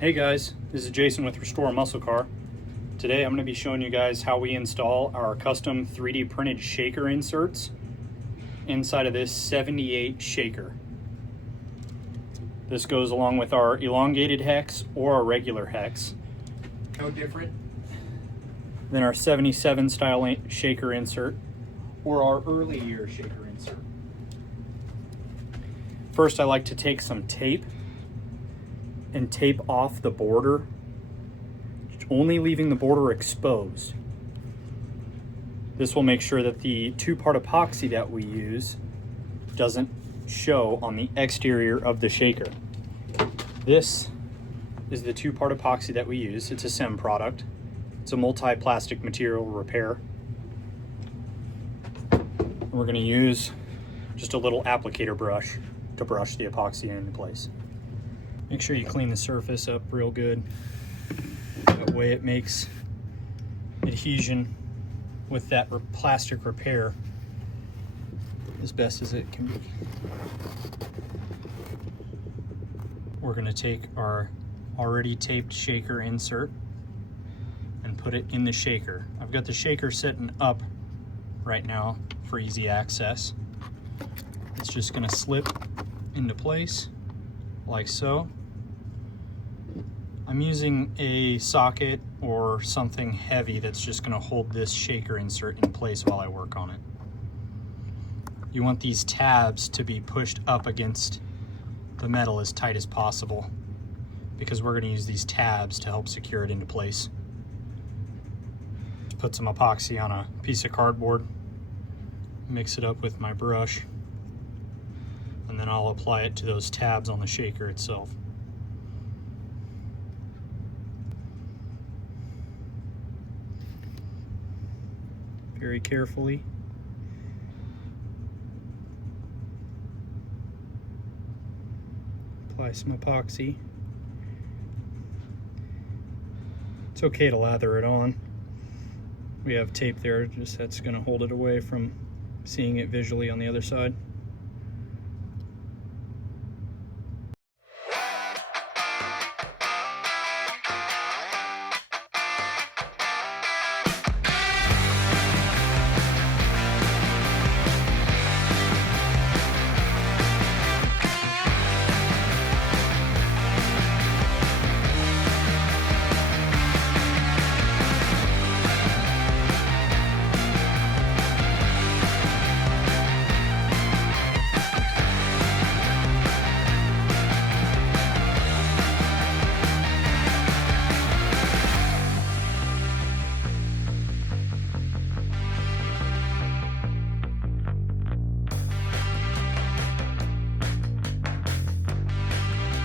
Hey guys, this is Jason with Restore Muscle Car. Today I'm going to be showing you guys how we install our custom 3D printed shaker inserts inside of this 78 shaker. This goes along with our elongated hex or our regular hex. No different than our 77 style shaker insert or our early year shaker insert. First, I like to take some tape and tape off the border, only leaving the border exposed. This will make sure that the two-part epoxy that we use doesn't show on the exterior of the shaker. This is the two-part epoxy that we use. It's a SEM product. It's a multi-plastic material repair. We're going to use just a little applicator brush to brush the epoxy into place. Make sure you clean the surface up real good. That way it makes adhesion with that plastic repair as best as it can be. We're going to take our already taped shaker insert and put it in the shaker. I've got the shaker sitting up right now for easy access. It's just going to slip into place like so. I'm using a socket or something heavy that's just going to hold this shaker insert in place while I work on it. You want these tabs to be pushed up against the metal as tight as possible because we're going to use these tabs to help secure it into place. Just put some epoxy on a piece of cardboard, mix it up with my brush, and then I'll apply it to those tabs on the shaker itself. Very carefully. Apply some epoxy. It's okay to lather it on. We have tape there, just that's going to hold it away from seeing it visually on the other side.